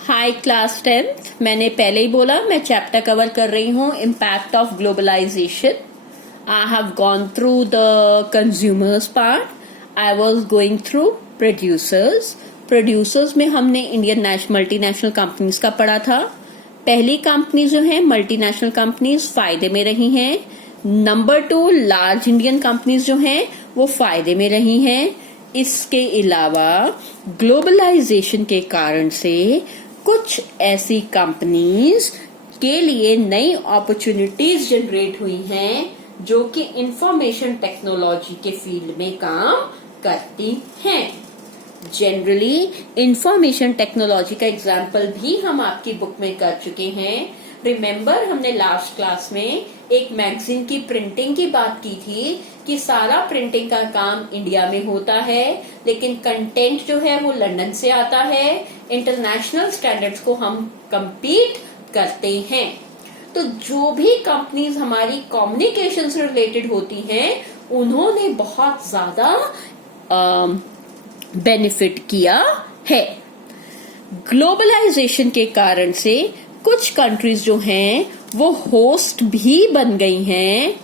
High class 10th। मैंने पहले ही बोला मैं चैप्टर कवर कर रही हूँ impact of globalisation. I have gone through the consumers part. I was going through producers में हमने इंडियन मल्टीनेशनल कंपनीज का पढ़ा था। पहली कंपनी जो है मल्टीनेशनल कंपनीज फायदे में रही हैं। नंबर 2 लार्ज इंडियन कंपनीज जो हैं वो फायदे में रही हैं। इसके अलावा ग्लोबलाइजेशन के कारण से कुछ ऐसी कंपनीज के लिए नई अपॉर्चुनिटीज जनरेट हुई हैं जो कि इंफॉर्मेशन टेक्नोलॉजी के फील्ड में काम करती हैं। जनरली इंफॉर्मेशन टेक्नोलॉजी का एग्जाम्पल भी हम आपकी बुक में कर चुके हैं। रिमेम्बर हमने लास्ट क्लास में एक मैगजीन की प्रिंटिंग की बात की थी कि सारा प्रिंटिंग का काम इंडिया में होता है, लेकिन कंटेंट जो है वो लंदन से आता है। इंटरनेशनल स्टैंडर्ड्स को हम कंपीट करते हैं। तो जो भी कंपनीज हमारी कम्युनिकेशन से रिलेटेड होती हैं उन्होंने बहुत ज्यादा बेनिफिट किया है। ग्लोबलाइजेशन के कारण से कुछ कंट्रीज जो हैं वो होस्ट भी बन गई हैं,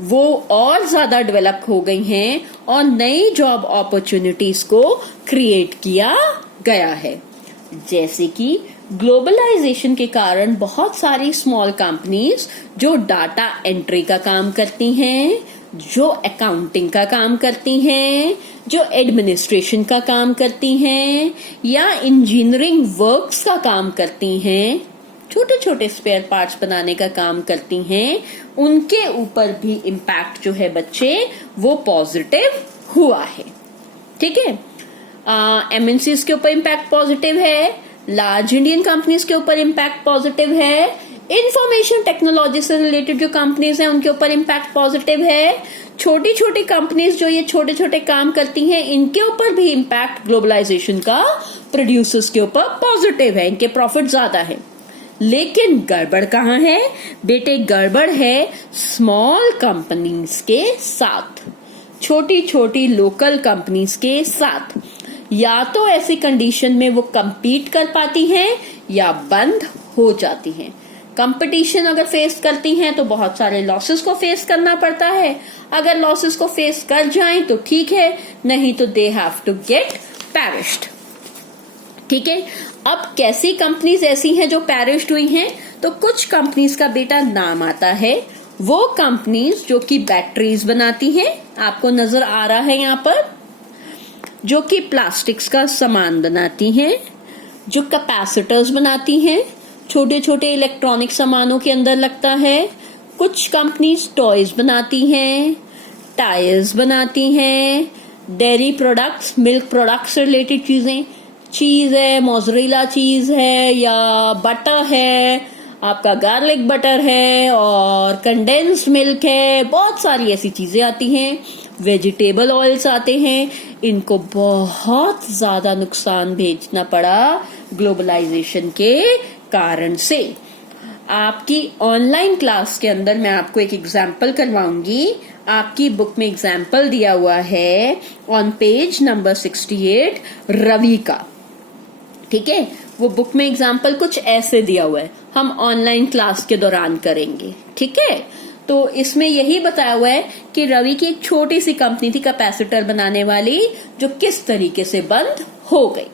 वो और ज्यादा डेवलप हो गई हैं और नई जॉब अपॉर्चुनिटीज को क्रिएट किया गया है। जैसे कि ग्लोबलाइजेशन के कारण बहुत सारी स्मॉल कंपनीज जो डाटा एंट्री का काम करती हैं, जो अकाउंटिंग का काम करती हैं, जो एडमिनिस्ट्रेशन का काम करती हैं या इंजीनियरिंग वर्क्स का काम करती हैं, छोटे छोटे स्पेयर पार्ट्स बनाने का काम करती हैं, उनके ऊपर भी इम्पैक्ट जो है बच्चे वो पॉजिटिव हुआ है। ठीक है, एमएनसीज के ऊपर इम्पैक्ट पॉजिटिव है, लार्ज इंडियन कंपनीज के ऊपर इम्पैक्ट पॉजिटिव है, इंफॉर्मेशन टेक्नोलॉजी से रिलेटेड जो कंपनीज हैं उनके ऊपर इम्पैक्ट पॉजिटिव है, छोटी छोटी कंपनीज जो ये छोटे छोटे काम करती हैं इनके ऊपर भी इम्पैक्ट ग्लोबलाइजेशन का प्रोड्यूसर्स के ऊपर पॉजिटिव है, इनके प्रॉफिट ज्यादा है। लेकिन गड़बड़ कहाँ है बेटे? गड़बड़ है स्मॉल कंपनीज के साथ, छोटी छोटी लोकल कंपनीज के साथ। या तो ऐसी कंडीशन में वो compete कर पाती हैं या बंद हो जाती हैं। कंपटीशन अगर फेस करती हैं तो बहुत सारे लॉसेस को फेस करना पड़ता है। अगर लॉसेस को फेस कर जाएं तो ठीक है, नहीं तो दे हैव टू गेट पैरिश्ड। ठीक है, अब कैसी कंपनीज ऐसी हैं जो पैरिश्ड हुई हैं? तो कुछ कंपनीज का बेटा नाम आता है, वो कंपनीज जो कि बैटरीज बनाती हैं, आपको नजर आ रहा है यहाँ पर, जो कि प्लास्टिक्स का सामान बनाती हैं, जो कैपेसिटर्स बनाती हैं, छोटे छोटे इलेक्ट्रॉनिक सामानों के अंदर लगता है। कुछ कंपनीज टॉयज बनाती हैं, टायर्स बनाती हैं, डेयरी प्रोडक्ट्स, मिल्क प्रोडक्ट्स से रिलेटेड चीजें, चीज है, मोज़रेला चीज है या बटर है, आपका गार्लिक बटर है और कंडेंस्ड मिल्क है, बहुत सारी ऐसी चीजें आती हैं। वेजिटेबल ऑयल्स आते हैं, इनको बहुत ज्यादा नुकसान भेजना पड़ा ग्लोबलाइजेशन के कारण से। आपकी ऑनलाइन क्लास के अंदर मैं आपको एक एग्जाम्पल करवाऊंगी। आपकी बुक में एग्जाम्पल दिया हुआ है ऑन पेज नंबर 68 रवि का। ठीक है, वो बुक में एग्जाम्पल कुछ ऐसे दिया हुआ है, हम ऑनलाइन क्लास के दौरान करेंगे। ठीक है, तो इसमें यही बताया हुआ है कि रवि की एक छोटी सी कंपनी थी कैपेसिटर बनाने वाली, जो किस तरीके से बंद हो गई।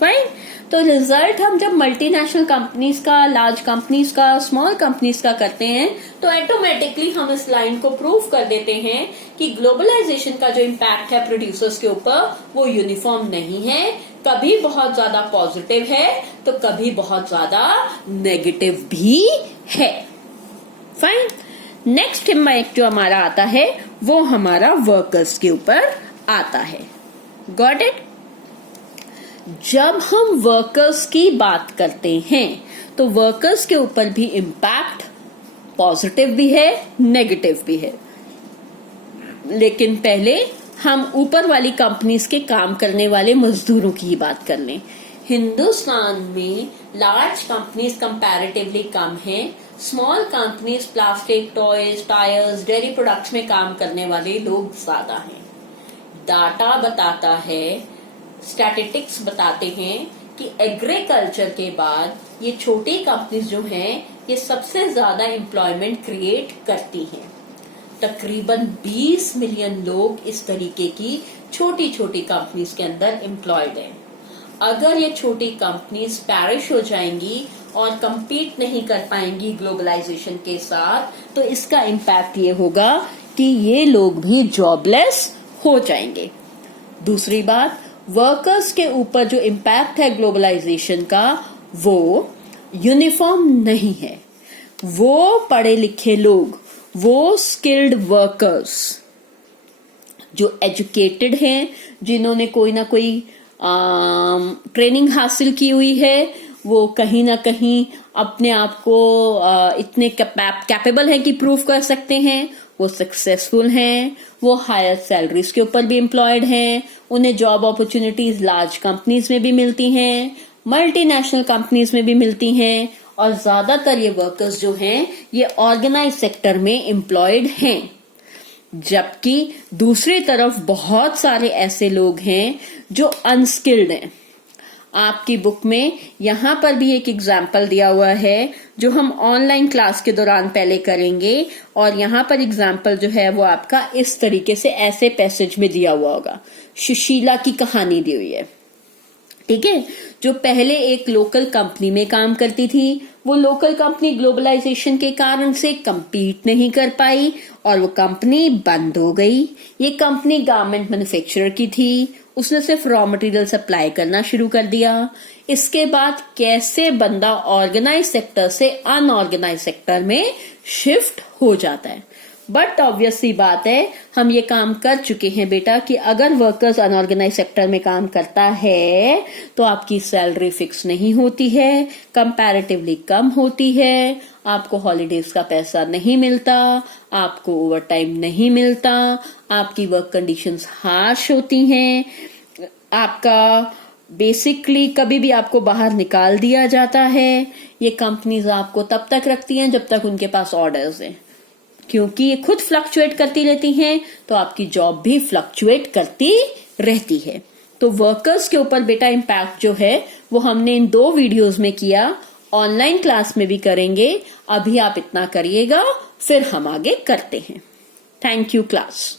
फाइन, तो रिजल्ट हम जब मल्टीनेशनल कंपनीज का, लार्ज कंपनीज का, स्मॉल कंपनीज का करते हैं तो ऑटोमेटिकली हम इस लाइन को प्रूव कर देते हैं कि ग्लोबलाइजेशन का जो इम्पैक्ट है प्रोड्यूसर्स के ऊपर वो यूनिफॉर्म नहीं है, कभी बहुत ज्यादा पॉजिटिव है तो कभी बहुत ज्यादा नेगेटिव भी है। फाइन, नेक्स्ट इम्पैक्ट जो हमारा आता है वो हमारा वर्कर्स के ऊपर आता है। Got it? जब हम वर्कर्स की बात करते हैं तो वर्कर्स के ऊपर भी इम्पैक्ट पॉजिटिव भी है, नेगेटिव भी है। लेकिन पहले हम ऊपर वाली कंपनीज के काम करने वाले मजदूरों की ही बात कर लें। हिंदुस्तान में लार्ज कंपनीज कंपैरेटिवली कम हैं, small companies plastic, toys, tyres, dairy products में काम करने वाले लोग ज्यादा हैं। डाटा बताता है, स्टैटिस्टिक्स बताते हैं कि एग्रीकल्चर के बाद ये छोटी कंपनीज जो हैं ये सबसे ज्यादा एम्प्लॉयमेंट क्रिएट करती हैं। तकरीबन 20 मिलियन लोग इस तरीके की छोटी छोटी कंपनीज के अंदर एम्प्लॉयड हैं। अगर ये छोटी कंपनीज पैरिश हो जाएंगी और compete नहीं कर पाएंगी ग्लोबलाइजेशन के साथ, तो इसका इम्पैक्ट ये होगा कि ये लोग भी जॉबलेस हो जाएंगे। दूसरी बात, वर्कर्स के ऊपर जो इम्पैक्ट है ग्लोबलाइजेशन का वो यूनिफॉर्म नहीं है। वो पढ़े लिखे लोग, वो स्किल्ड वर्कर्स जो एजुकेटेड हैं, जिन्होंने कोई ना कोई ट्रेनिंग हासिल की हुई है, वो कहीं ना कहीं अपने आप को इतने कैपेबल हैं कि प्रूव कर सकते हैं, वो सक्सेसफुल हैं, वो हायर सैलरीज के ऊपर भी एम्प्लॉयड हैं, उन्हें जॉब अपॉर्चुनिटीज लार्ज कंपनीज में भी मिलती हैं, मल्टीनेशनल कंपनीज में भी मिलती हैं, और ज्यादातर ये वर्कर्स जो हैं ये ऑर्गेनाइज सेक्टर में एम्प्लॉयड हैं। जबकि दूसरी तरफ बहुत सारे ऐसे लोग हैं जो अनस्किल्ड हैं। आपकी बुक में यहां पर भी एक एग्जाम्पल दिया हुआ है जो हम ऑनलाइन क्लास के दौरान पहले करेंगे, और यहां पर एग्जाम्पल जो है वो आपका इस तरीके से ऐसे पैसेज में दिया हुआ होगा। सुशीला की कहानी दी हुई है, ठीक है, जो पहले एक लोकल कंपनी में काम करती थी। वो लोकल कंपनी ग्लोबलाइजेशन के कारण से compete नहीं कर पाई और वो कंपनी बंद हो गई। ये कंपनी गारमेंट मैन्युफैक्चरर की थी, उसने सिर्फ रॉ मटेरियल सप्लाई करना शुरू कर दिया। इसके बाद कैसे बंदा ऑर्गेनाइज सेक्टर से अनऑर्गेनाइज सेक्टर में शिफ्ट हो जाता है। बट ऑब्वियसली बात है, हम ये काम कर चुके हैं बेटा कि अगर वर्कर्स अनऑर्गेनाइज सेक्टर में काम करता है तो आपकी सैलरी फिक्स नहीं होती है, कंपैरेटिवली कम होती है, आपको हॉलीडेज का पैसा नहीं मिलता, आपको ओवर टाइम नहीं मिलता, आपकी वर्क कंडीशंस हार्श होती हैं, आपका बेसिकली कभी भी आपको बाहर निकाल दिया जाता है। ये कंपनीज आपको तब तक रखती हैं जब तक उनके पास ऑर्डर्स हैं, क्योंकि ये खुद फ्लक्चुएट करती रहती हैं, तो आपकी जॉब भी फ्लक्चुएट करती रहती है। तो वर्कर्स के ऊपर बेटा इम्पैक्ट जो है वो हमने इन 2 वीडियोस में किया, ऑनलाइन क्लास में भी करेंगे। अभी आप इतना करिएगा, फिर हम आगे करते हैं। Thank you class.